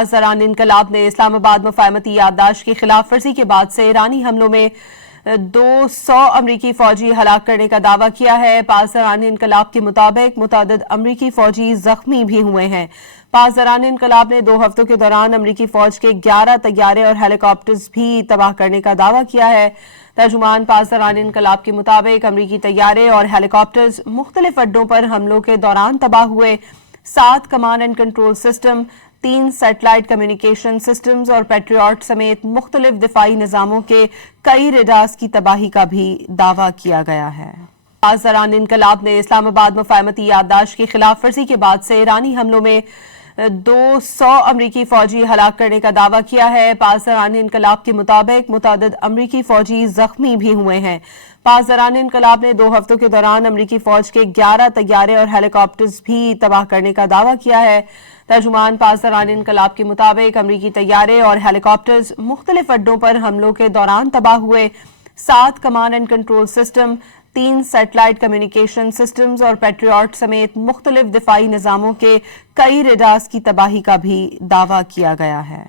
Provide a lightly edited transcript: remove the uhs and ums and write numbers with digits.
पास दौरान इनकलाब ने इस्लामाबाद मुफाहमती याददाश्त की खिलाफ वर्जी के बाद से ईरानी हमलों में 200 अमरीकी फौजी हलाक करने का दावा किया है। पास दौरान इनकलाब के मुताबिक मुतअद्दिद अमरीकी फौजी जख्मी भी हुए हैं। पास दौरान इनकलाब ने 2 हफ्तों के दौरान अमरीकी फौज के 11 तैयारे और हेलीकॉप्टर्स भी तबाह करने का दावा किया है। तर्जुमान पास दौरान इनकलाब के मुताबिक अमरीकी तैयारे और हेलीकॉप्टर्स मुख्तलिफ अड्डों पर हमलों के दौरान तबाह हुए। 7 command and control system, 3 satellite communication systems और पैट्रियट समेत मुख्तलिफ दिफाई निज़ामों के कई रेडार्स की तबाही का भी दावा किया गया है। पास दौरान इनकलाब ने इस्लामाबाद मुफाहमती याददाश्त की खिलाफ वर्जी के बाद से ईरानी हमलों में 200 अमरीकी फौजी हलाक करने का दावा किया है। पास दौरान इनकलाब के मुताबिक मुतअद्दिद अमरीकी फौजी जख्मी भी हुए हैं। पास दौरान इनकलाब ने 2 हफ्तों के दौरान अमरीकी फौज के 11 तैयारे और हेलीकॉप्टर्स भी तबाह करने का दावा किया है। तर्जुमान पास दौरान इनकलाब के मुताबिक अमरीकी तैयारे और हेलीकॉप्टर्स मुख्तलिफ अड्डों पर हमलों के दौरान तबाह हुए। 7 command and control system, 3 satellite communication systems और पैट्रियट समेत मुख्तलिफ दिफाई निज़ामों के कई रेडार्स की तबाही का भी दावा किया गया है।